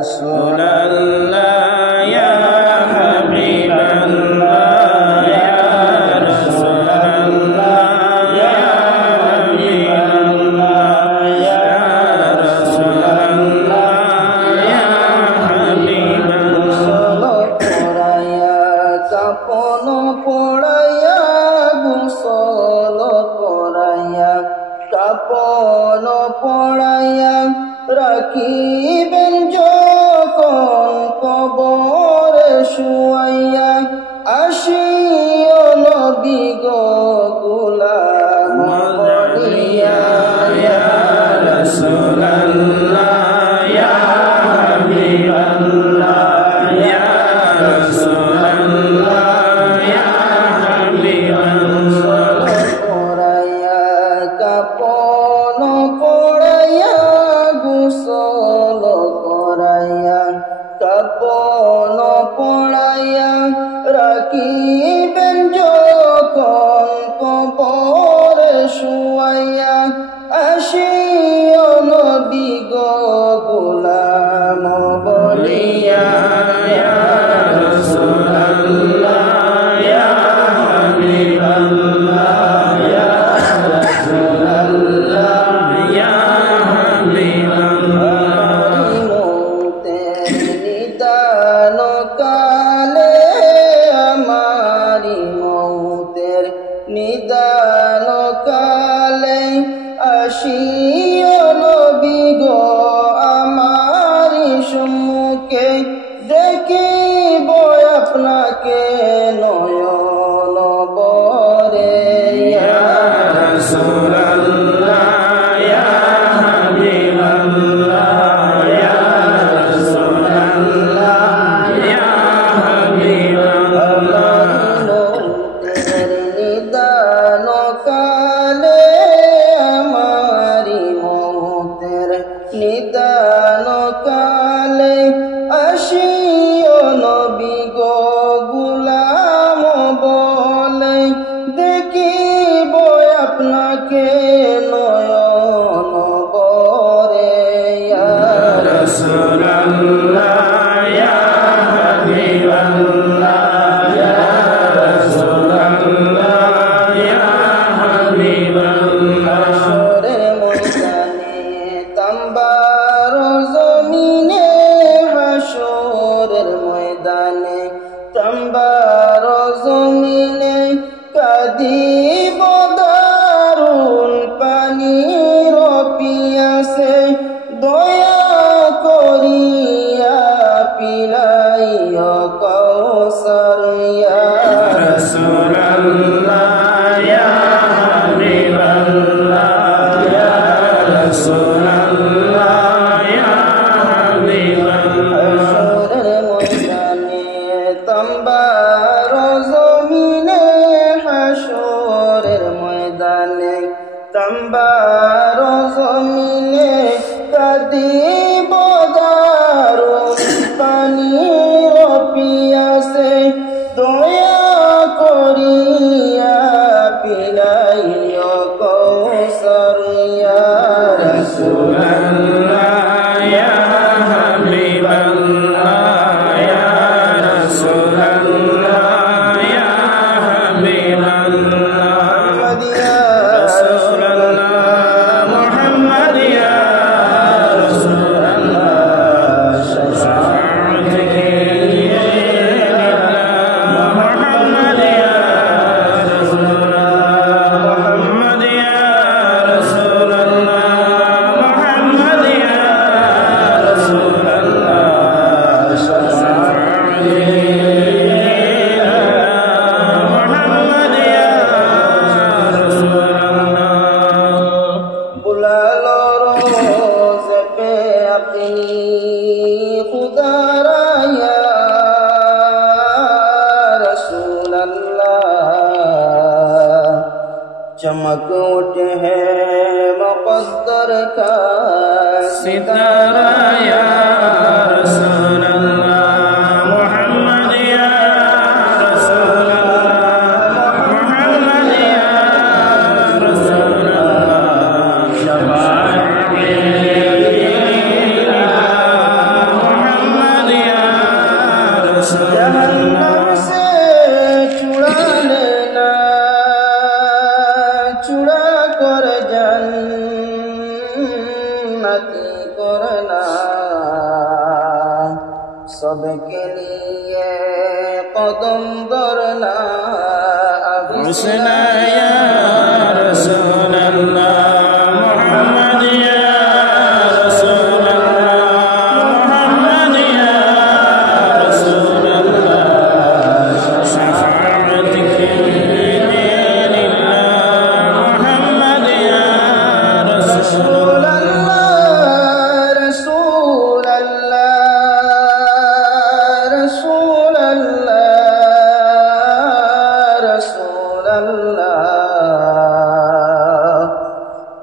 رسول الله يا حبيب الله يا رسول الله يا حبيب الله يا رسول الله يا حبيب الله পড়ায়া কাপন পড়ায়া গোসল পড়ায়া কাপন পড়ায়া রাখিবেন যখন কবরে শুয়াইয়া আসিও নবী গো গোলাম বলিয়া ইয়া রাসূলুল্লাহ ইয়া হাবিবাল্লাহ ইয়া রাসূলুল্লাহ ইয়া হাবিবাল্লাহ পড়ায়া কাপন পড়ায়া গোসল করাইয়া কাপন পড়াইয়া রাখিবেন যখন কবরে শুয়াইয়া আসিও নবী গো গোলাম বলিয়া ইয়া রাসূলুল্লাহ ইয়া হাবিবাল্লাহ ইয়া রাসূলুল্লাহ ইয়া হাবিবাল্লাহ নিদান কালে আমারি মৌতের নিদান কালে আসিও নবী গো আমারি সম্মুখে দেখিব আপনাকে নয়ন বরে ইয়া রাসূলুল্লাহ ইয়া হাবিবাল্লাহ ইয়া রাসূলুল্লাহ ইয়া হাবিবাল্লাহ নিদান কালে আমারি মৌতের নিদান কালে আসিও নবী গো গোলাম বলে দেখিব আপনাকে নয়ন বরে ইয়া রাসূলুল্লাহ ইয়া হাবিবাল্লাহ ইয়া রাসূলুল্লাহ ইয়া হাবিবাল্লাহ হাশরের ময়দানে তাম্বার জমিনে হাশরের ময়দানে তাম্বার জমিনে কাঁদিব দারুণ পানির পিয়াসে দয়া করিয়া পিলাইয়া কৌসার ইয়া রাসূলুল্লাহ ইয়া হাবিবাল্লাহ ইয়া রাসূলুল্লাহ ইয়া হাবিবাল্লাহ হাশরের ময়দানে তাম্বার জমিনে হাশরের ময়দানে তাম্বার জমিনে কাঁদিব দারুণ পানির পিয়াসে দয়া করিয়া পিলাইয়া কৌসার ইয়া রাসূলুল্লাহ ইয়া হাবিবাল্লাহ ইয়া রাসূলুল্লাহ ইয়া হাবিবাল্লাহ ইয়া রাসূলুল্লাহ মুহাম্মদ ইয়া রাসূলুল্লাহ শাফা'আতি মুহাম্মদ ইয়া রাসূলুল্লাহ মুহাম্মদ ইয়া রাসূলুল্লাহ মুহাম্মদ ইয়া রাসূলুল্লাহ শাফা'আতি মুহাম্মদ ইয়া রাসূলুল্লাহ বুলা লো रोज़ पे अपनी खुदा राया रसूल अल्लाह चमक उठे है मुक़द्दर का सितारा या रसूल अल्लाह मुहम्मद या रसूल अल्लाह मुहम्मद या रसूल अल्लाह शफ़ाअत सबके लिए कदम दरना हुस्ना या रसूल अल्लाह मोहम्मद या रसूल अल्लाह मोहम्मद या रसूल अल्लाह शफाअत के लिल्लाह मोहम्मद या रसूल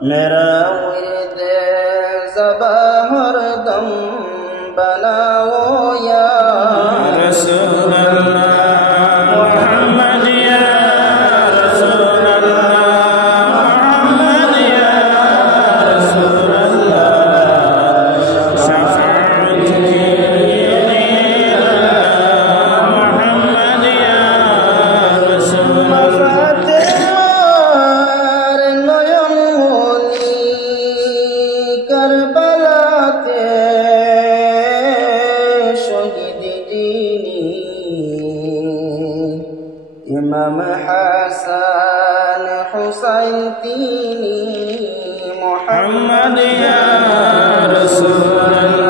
मेरा विर्द ज़बा हरदम बनाओ या रसूल अल्लाह मोहम्मद या रसूल अल्लाह मोहम्मद या रसूल अल्लाह शफाअत के लिल्लाह मोहम्मद या रसूल अल्लाह करबलाते शहीद दीनी इमाम हसन हुसैन तीनी मोहम्मद या रसूल अल्लाह